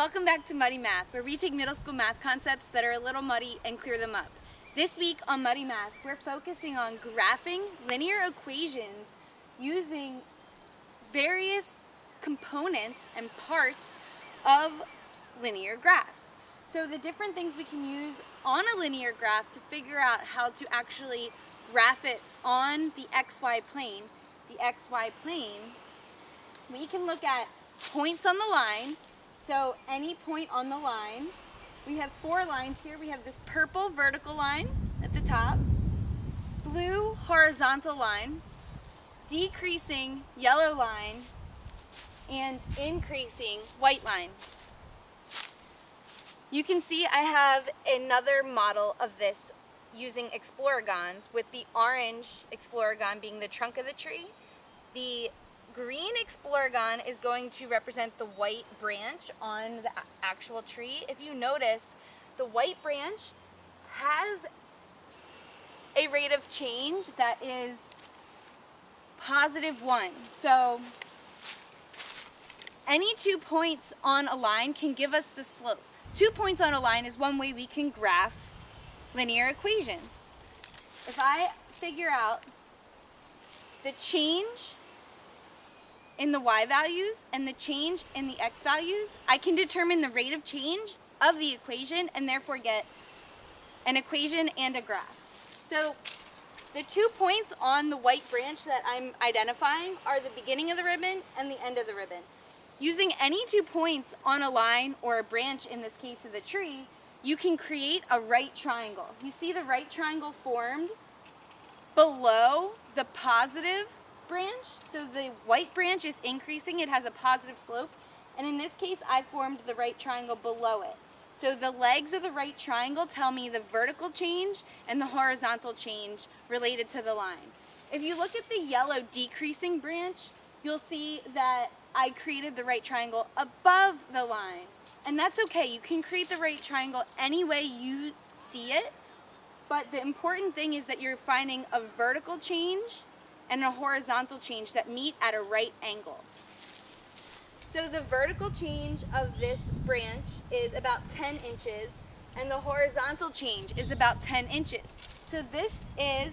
Welcome back to Muddy Math, where we take middle school math concepts that are a little muddy and clear them up. This week on Muddy Math, we're focusing on graphing linear equations using various components and parts of linear graphs. So the different things we can use on a linear graph to figure out how to actually graph it on the XY plane. The XY plane, we can look at points on the line. So any point on the line, we have 4 lines here. We have this purple vertical line at the top, blue horizontal line, decreasing yellow line, and increasing white line. You can see I have another model of this using exploragons, with the orange exploragon being the trunk of the tree. The green exploragon is going to represent the white branch on the actual tree. If you notice, the white branch has a rate of change that is +1. So any 2 points on a line can give us the slope. 2 points on a line is one way we can graph linear equations. If I figure out the change in the y values and the change in the x values, I can determine the rate of change of the equation and therefore get an equation and a graph. So the 2 points on the white branch that I'm identifying are the beginning of the ribbon and the end of the ribbon. Using any 2 points on a line or a branch, in this case of the tree, you can create a right triangle. You see the right triangle formed below the positive branch. So the white branch is increasing, it has a positive slope, and in this case I formed the right triangle below it. So the legs of the right triangle tell me the vertical change and the horizontal change related to the line. If you look at the yellow decreasing branch, you'll see that I created the right triangle above the line. And that's okay, you can create the right triangle any way you see it, but the important thing is that you're finding a vertical change and a horizontal change that meet at a right angle. So the vertical change of this branch is about 10 inches and the horizontal change is about 10 inches. So this is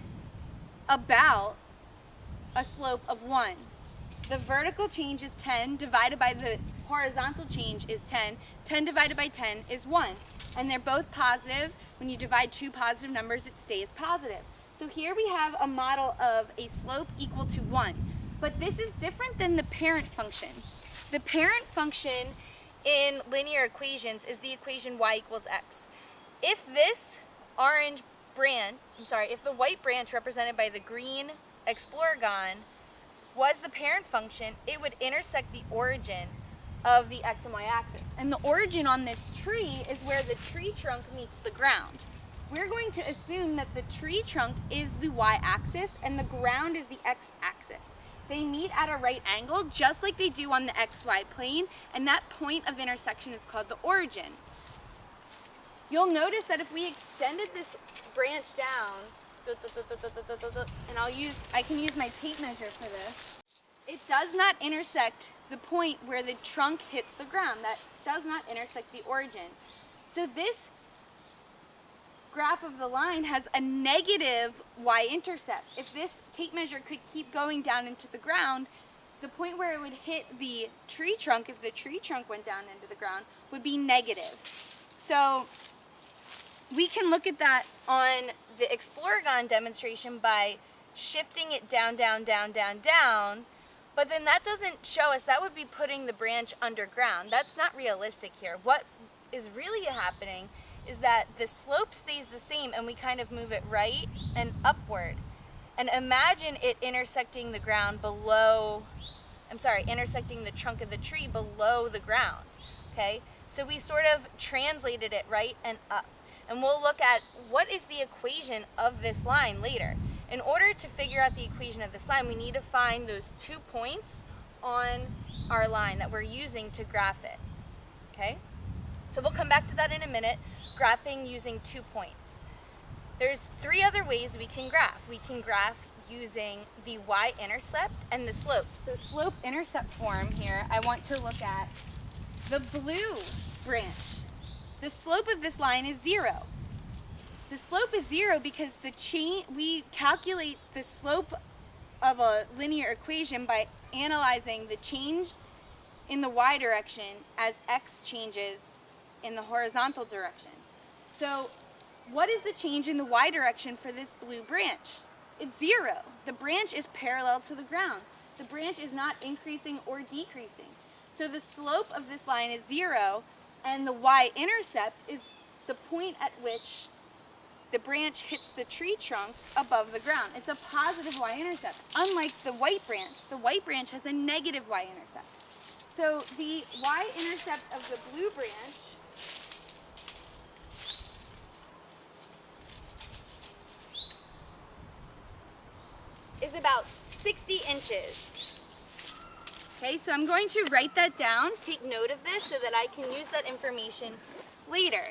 about a slope of 1. The vertical change is 10 divided by the horizontal change is 10. 10 divided by 10 is 1. And they're both positive. When you divide 2 positive numbers, it stays positive. So here we have a model of a slope equal to 1. But this is different than the parent function. The parent function in linear equations is the equation y equals x. If this orange branch, if the white branch represented by the green exploragon was the parent function, it would intersect the origin of the x and y axis. And the origin on this tree is where the tree trunk meets the ground. We're going to assume that the tree trunk is the y-axis and the ground is the x-axis. They meet at a right angle just like they do on the xy plane, and that point of intersection is called the origin. You'll notice that if we extended this branch down, and I can use my tape measure for this, it does not intersect the point where the trunk hits the ground. That does not intersect the origin. So this graph of the line has a negative y-intercept. If this tape measure could keep going down into the ground, the point where it would hit the tree trunk, if the tree trunk went down into the ground, would be negative. So we can look at that on the exploragon demonstration by shifting it down, down, down, down, down, but then that doesn't show us, that would be putting the branch underground. That's not realistic here. What is really happening is that the slope stays the same and we kind of move it right and upward. And imagine it intersecting the ground below, intersecting the trunk of the tree below the ground, okay? So we sort of translated it right and up. And we'll look at what is the equation of this line later. In order to figure out the equation of this line, we need to find those 2 points on our line that we're using to graph it, okay? So we'll come back to that in a minute. Graphing using 2 points. There's 3 other ways we can graph. We can graph using the Y-intercept and the slope. So slope-intercept form here, I want to look at the blue branch, the slope of this line is 0. The slope is 0 because we calculate the slope of a linear equation by analyzing the change in the y direction as x changes in the horizontal direction. So what is the change in the y direction for this blue branch? It's 0. The branch is parallel to the ground. The branch is not increasing or decreasing. So the slope of this line is 0, and the y-intercept is the point at which the branch hits the tree trunk above the ground. It's a positive y-intercept, unlike the white branch. The white branch has a negative y-intercept. So the y-intercept of the blue branch is about 60 inches. Okay, so I'm going to write that down, take note of this so that I can use that information later.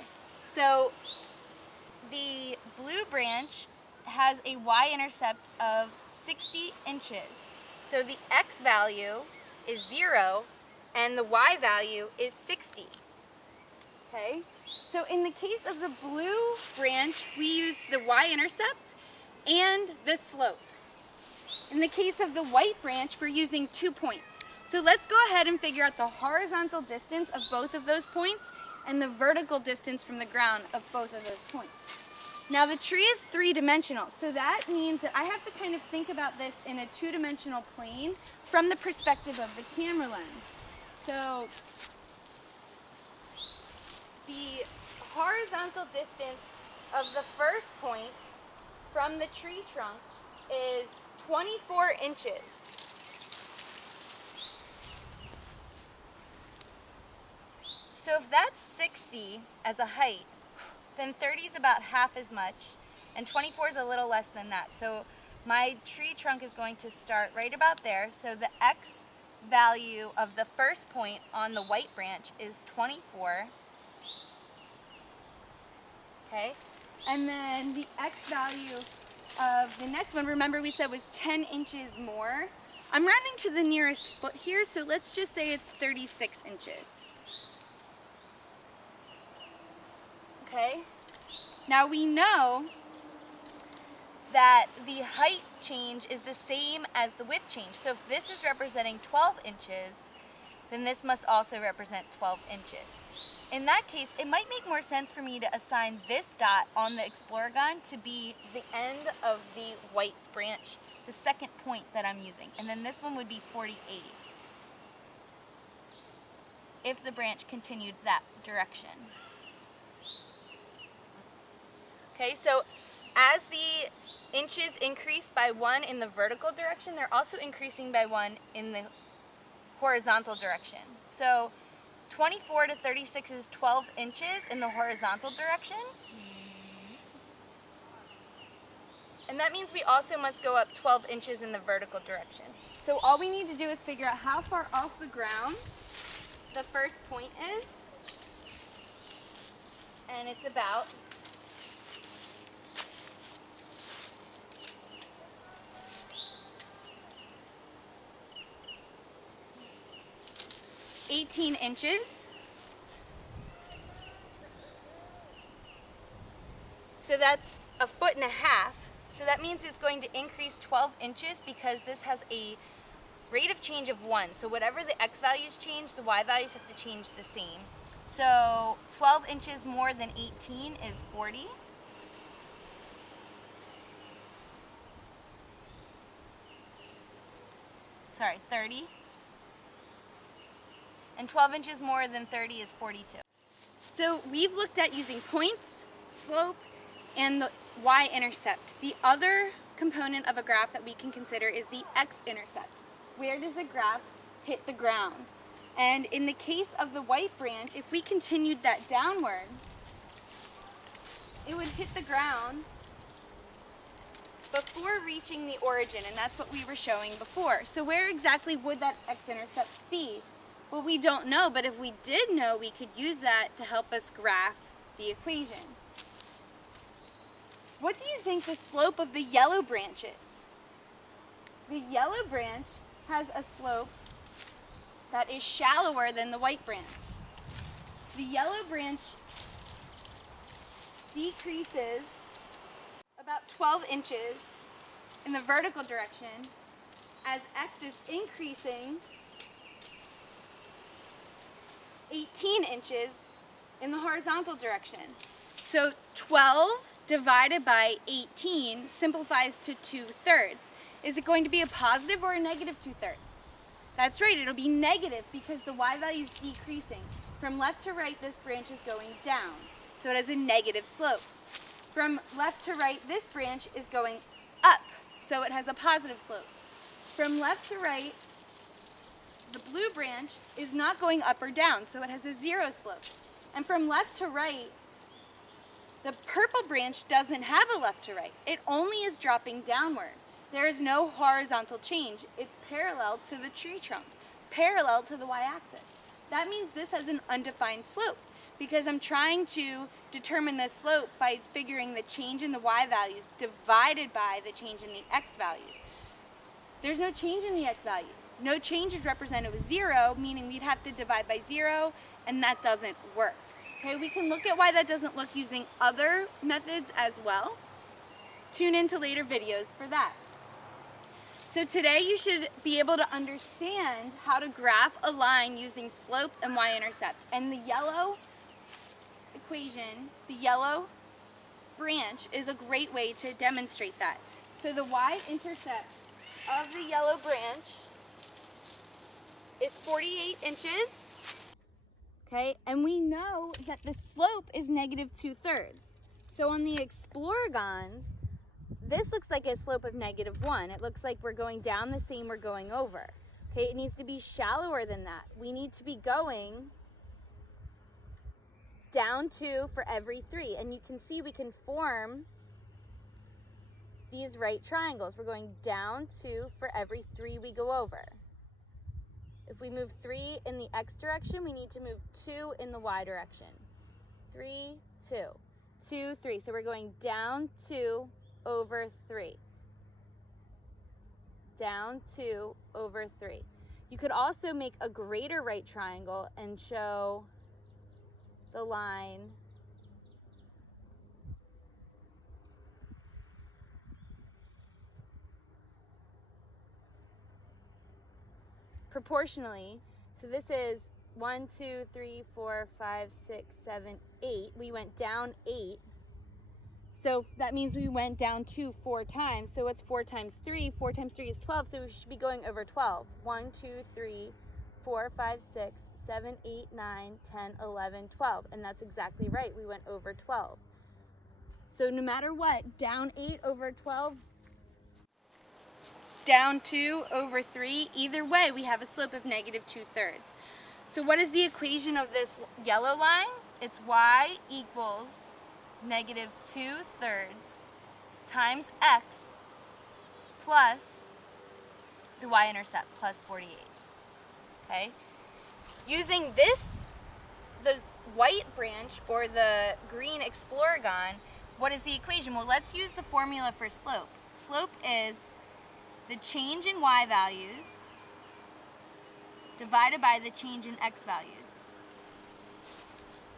So the blue branch has a y-intercept of 60 inches. So the x value is 0 and the y value is 60. Okay, so in the case of the blue branch, we use the y-intercept and the slope. In the case of the white branch, we're using 2 points. So let's go ahead and figure out the horizontal distance of both of those points and the vertical distance from the ground of both of those points. Now the tree is 3-dimensional, so that means that I have to kind of think about this in a 2-dimensional plane from the perspective of the camera lens. So the horizontal distance of the first point from the tree trunk is 24 inches. So if that's 60 as a height, then 30 is about half as much, and 24 is a little less than that. So my tree trunk is going to start right about there. So the x value of the first point on the white branch is 24. Okay, and then the x value of the next one, remember we said was 10 inches more. I'm rounding to the nearest foot here, so let's just say it's 36 inches. Okay, now we know that the height change is the same as the width change. So if this is representing 12 inches, then this must also represent 12 inches. In that case, it might make more sense for me to assign this dot on the explorer gun to be the end of the white branch, the second point that I'm using. And then this one would be 48 if the branch continued that direction. Okay, so as the inches increase by 1 in the vertical direction, they're also increasing by 1 in the horizontal direction. So 24 to 36 is 12 inches in the horizontal direction. And that means we also must go up 12 inches in the vertical direction. So all we need to do is figure out how far off the ground the first point is. And it's about 18 inches. So that's 1.5 feet. So that means it's going to increase 12 inches because this has a rate of change of 1. So whatever the x values change, the y values have to change the same. So 12 inches more than 18 is 40. Sorry, 30. And 12 inches more than 30 is 42. So we've looked at using points, slope, and the y-intercept. The other component of a graph that we can consider is the x-intercept. Where does the graph hit the ground? And in the case of the white branch, if we continued that downward, it would hit the ground before reaching the origin, and that's what we were showing before. So where exactly would that x-intercept be? Well, we don't know, but if we did know, we could use that to help us graph the equation. What do you think the slope of the yellow branch is? The yellow branch has a slope that is shallower than the white branch. the yellow branch decreases about 12 inches in the vertical direction as X is increasing 18 inches in the horizontal direction. So 12 divided by 18 simplifies to 2/3. Is it going to be a positive or a negative 2/3? That's right, it'll be negative because the y value is decreasing. From left to right, this branch is going down, so it has a negative slope. From left to right, this branch is going up, so it has a positive slope. From left to right, the blue branch is not going up or down, so it has a 0 slope. And from left to right, the purple branch doesn't have a left to right. It only is dropping downward. There is no horizontal change. It's parallel to the tree trunk, parallel to the y-axis. That means this has an undefined slope because I'm trying to determine the slope by figuring the change in the y values divided by the change in the x values. There's no change in the x values. No change is represented with 0, meaning we'd have to divide by 0, and that doesn't work. Okay, we can look at why that doesn't look using other methods as well. Tune into later videos for that. So today you should be able to understand how to graph a line using slope and y-intercept. And the yellow equation, the yellow branch, is a great way to demonstrate that. So the y-intercept of the yellow branch is 48 inches. Okay, and we know that the slope is negative 2/3. So on the exploragons, this looks like a slope of -1. It looks like we're going down the same we're going over. Okay, it needs to be shallower than that. We need to be going down 2 for every 3. And you can see we can form these right triangles. We're going down 2 for every 3 we go over. If we move 3 in the x direction, we need to move 2 in the y direction. 3, 2, 2, 3. So we're going down 2 over 3. Down 2 over 3. You could also make a greater right triangle and show the line proportionally. So this is 1, 2, 3, 4, 5, 6, 7, 8. We went down 8. So that means we went down 2 4 times. So what's 4 times 3? 4 times 3 is 12. So we should be going over 12. 1, 2, 3, 4, 5, 6, 7, 8, 9, 10, 11, 12. And that's exactly right. We went over 12. So no matter what, down 8 over 12, down 2 over 3, either way we have a slope of -2/3. So what is the equation of this yellow line? It's y equals -2/3 times x plus the y-intercept plus 48. Okay? Using this, the white branch or the green exploragon, what is the equation? Well, let's use the formula for slope. Slope is the change in y values divided by the change in x values.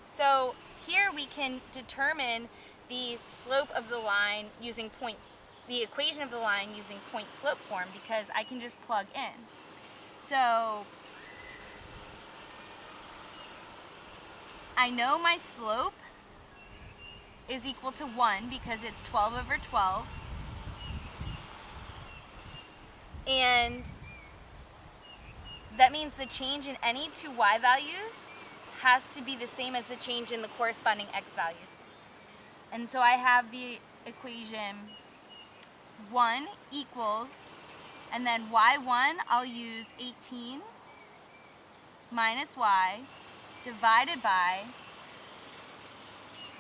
So here we can determine the slope of the line using the equation of the line using point slope form because I can just plug in. So I know my slope is equal to 1 because it's 12 over 12. And that means the change in any two y values has to be the same as the change in the corresponding x values. And so I have the equation 1 equals, and then y1, I'll use 18 minus y divided by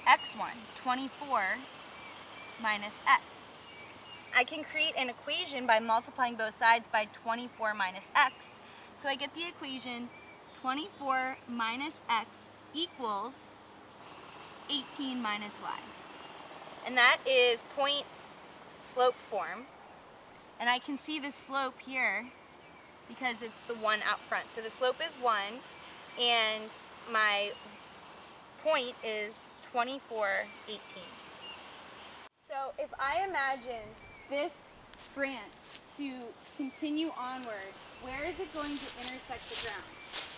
x1, 24 minus x. I can create an equation by multiplying both sides by 24 minus x. So I get the equation 24 minus x equals 18 minus y. And that is point slope form. And I can see the slope here because it's the 1 out front. So the slope is 1 and my point is 2418. So if I imagine this branch to continue onward, where is it going to intersect the ground?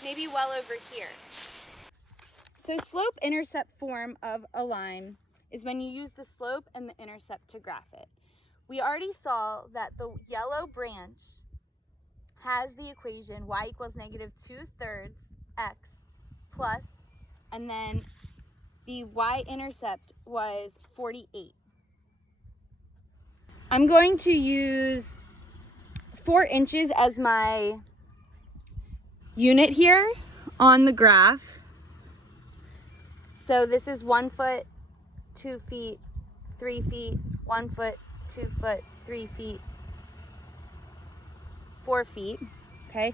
Maybe well over here. So slope-intercept form of a line is when you use the slope and the intercept to graph it. We already saw that the yellow branch has the equation y equals negative 2/3 x plus, and then the y-intercept was 48. I'm going to use 4 inches as my unit here on the graph. So this is 1 foot, 2 feet, 3 feet, 1 foot, 2 foot, 3 feet, 4 feet, okay?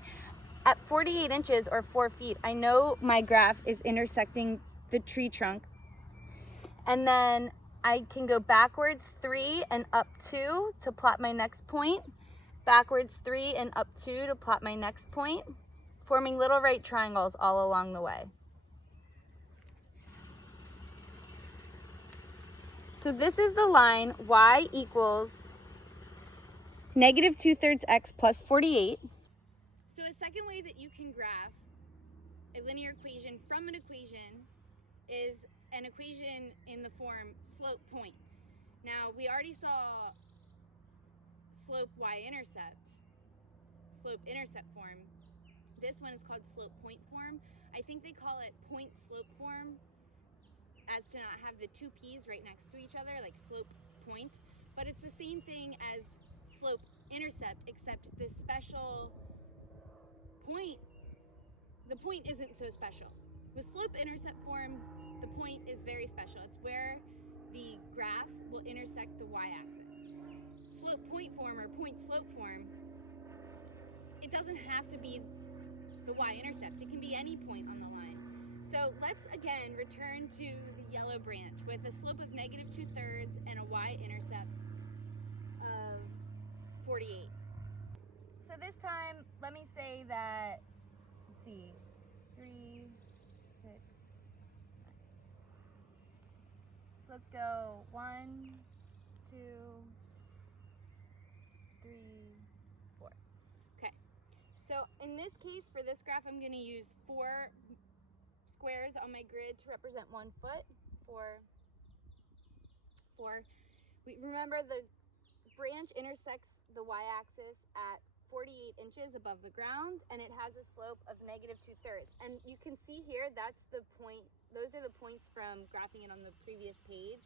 At 48 inches or 4 feet, I know my graph is intersecting the tree trunk. And then I can go backwards 3 and up 2 to plot my next point, backwards 3 and up 2 to plot my next point, forming little right triangles all along the way. So this is the line y equals negative 2/3 x plus 48. So a second way that you can graph a linear equation from an equation is an equation in the form slope point. Now we already saw slope y-intercept, slope-intercept form. This one is called slope point form. I think they call it point slope form as to not have the two p's right next to each other, like slope point. But it's the same thing as slope intercept, except this special point, the point isn't so special. With slope intercept form, the point is very special. It's where the graph will intersect the y-axis. Slope point form or point slope form, it doesn't have to be the y-intercept. It can be any point on the line. So let's again return to the yellow branch with a slope of negative 2/3 and a y-intercept of 48. So this time, let me say that, let's see, 3, 6, 9. So let's go 1, 2, 3, 4. Okay. So in this case, for this graph, I'm going to use 4 squares on my grid to represent 1 foot. 4. Remember, the branch intersects the y-axis at 48 inches above the ground, and it has a slope of negative 2/3. And you can see here, that's the point. Those are the points from graphing it on the previous page.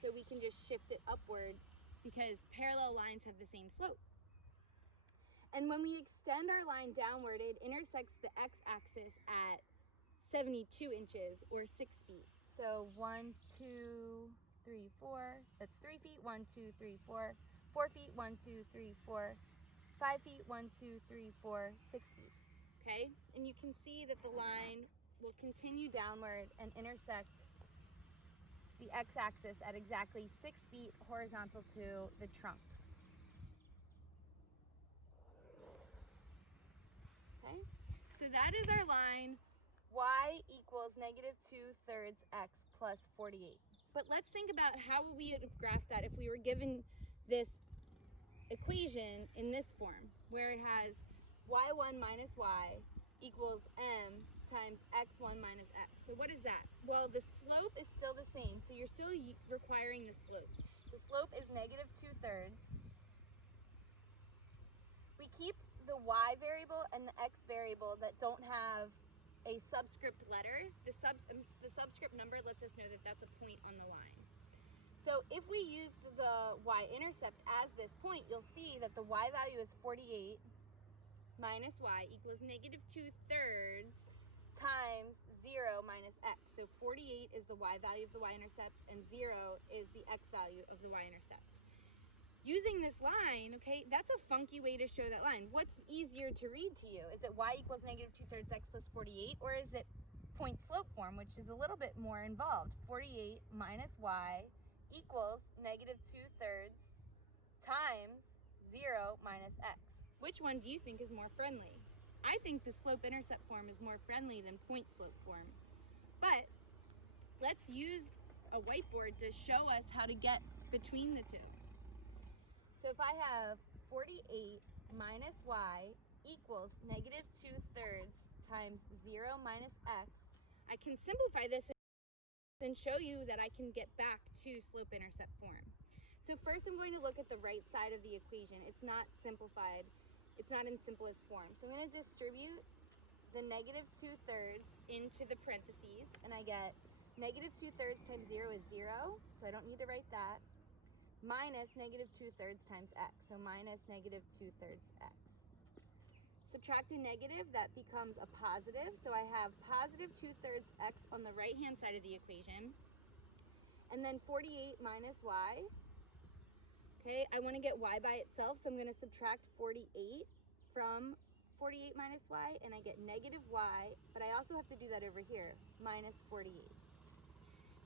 So we can just shift it upward because parallel lines have the same slope. And when we extend our line downward, it intersects the x-axis at 72 inches or 6 feet. So 1, 2, 3, 4. That's 3 feet. 1, 2, 3, 4. 4 feet. 1, 2, 3, 4. 5 feet. 1, 2, 3, 4. 6 feet. Okay? And you can see that the line will continue downward and intersect the x-axis at exactly 6 feet horizontal to the trunk. Okay? So that is our line y equals negative 2/3 x plus 48. But let's think about how we would have graphed that if we were given this equation in this form, where it has y1 minus y equals m times x1 minus x. So what is that? Well, the slope is still the same, so you're still requiring the slope. The slope is negative 2/3. We keep the y variable and the x variable that don't have a subscript letter. The subscript number lets us know that that's a point on the line. So if we use the y-intercept as this point, you'll see that the y value is 48 minus y equals negative 2/3 times 0 minus x. So 48 is the y value of the y-intercept and 0 is the x value of the y-intercept. Using this line, okay, that's a funky way to show that line. What's easier to read to you? Is it y equals negative 2/3 x plus 48, or is it point slope form, which is a little bit more involved? 48 minus y equals negative 2/3 times 0 minus x. Which one do you think is more friendly? I think the slope-intercept form is more friendly than point slope form. But let's use a whiteboard to show us how to get between the two. So if I have 48 minus y equals negative 2/3 times 0 minus x, I can simplify this and show you that I can get back to slope-intercept form. So first I'm going to look at the right side of the equation. It's not simplified. It's not in simplest form. So I'm going to distribute the negative 2/3 into the parentheses, and I get negative 2/3 times 0 is 0, so I don't need to write that, minus negative 2/3 times x, so minus negative 2/3 x. Subtract a negative, that becomes a positive, so I have positive 2/3 x on the right-hand side of the equation, and then 48 minus y. Okay, I want to get y by itself, so I'm going to subtract 48 from 48 minus y, and I get negative y, but I also have to do that over here, minus 48.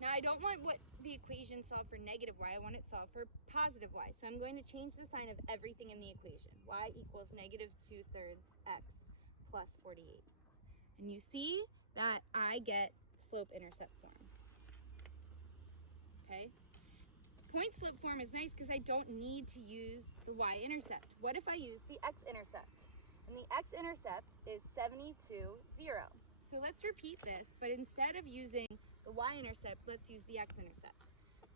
Now I don't want what the equation solved for negative y, I want it solved for positive y. So I'm going to change the sign of everything in the equation. Y equals negative 2/3 x plus 48. And you see that I get slope-intercept form. Okay? Point slope form is nice because I don't need to use the y-intercept. What if I use the x-intercept? And the x-intercept is 72, 0. So let's repeat this, but instead of using the y-intercept, let's use the x-intercept.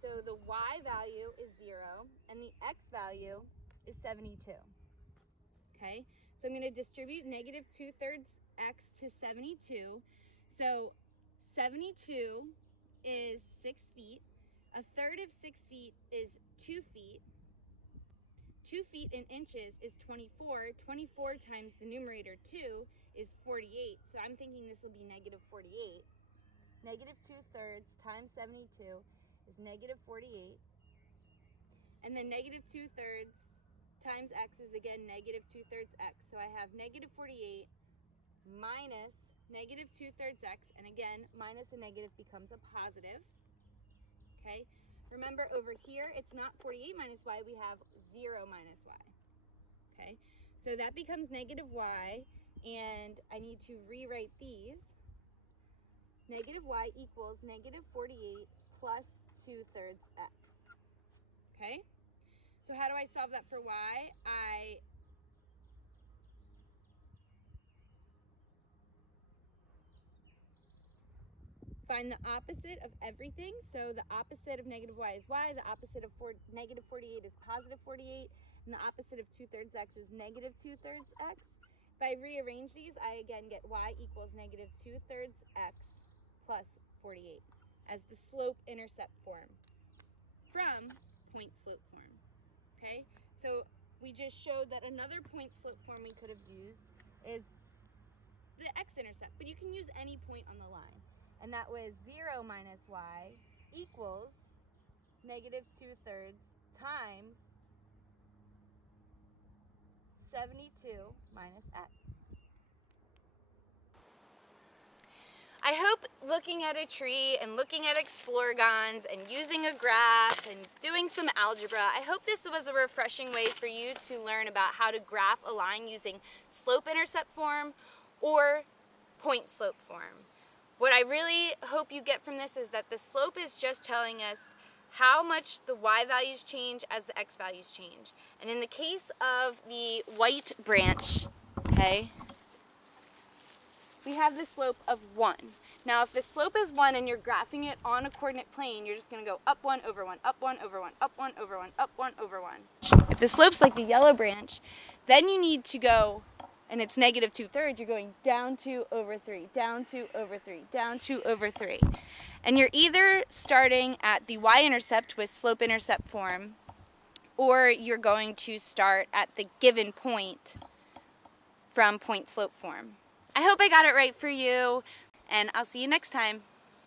So the y value is 0, and the x value is 72. Okay, so I'm going to distribute negative 2/3 x to 72. So 72 is 6 feet. 1/3 of 6 feet is 2 feet. 2 feet in inches is 24. 24 times the numerator 2 is 48. So I'm thinking this will be negative 48. Negative 2/3 times 72 is negative 48. And then negative 2/3 times x is again negative 2/3 x. So I have negative 48 minus negative 2/3 x. And again, minus a negative becomes a positive. Okay, remember over here, it's not 48 minus y, we have 0 minus y. Okay, so that becomes negative y, and I need to rewrite these. Negative y equals negative 48 plus 2/3 x. Okay, so how do I solve that for y? I find the opposite of everything. So the opposite of negative y is y, the opposite of negative 48 is positive 48, and the opposite of 2/3 x is negative 2/3 x. If I rearrange these, I again get y equals negative 2/3 x plus 48 as the slope-intercept form from point slope form. Okay, so we just showed that another point slope form we could have used is the x-intercept, but you can use any point on the line. And that was 0 minus y equals negative 2/3 times 72 minus x. I hope looking at a tree and looking at explorgons and using a graph and doing some algebra, I hope this was a refreshing way for you to learn about how to graph a line using slope-intercept form or point slope form. What I really hope you get from this is that the slope is just telling us how much the y values change as the x values change. And in the case of the white branch, okay, we have the slope of 1. Now if the slope is 1 and you're graphing it on a coordinate plane, you're just going to go up 1 over 1, up 1 over 1, up 1 over 1, up 1 over 1. If the slope's like the yellow branch, then you need to go, and it's negative 2/3, you're going down 2 over 3, down 2 over 3, down 2 over 3. And you're either starting at the y-intercept with slope-intercept form, or you're going to start at the given point from point slope form. I hope I got it right for you, and I'll see you next time.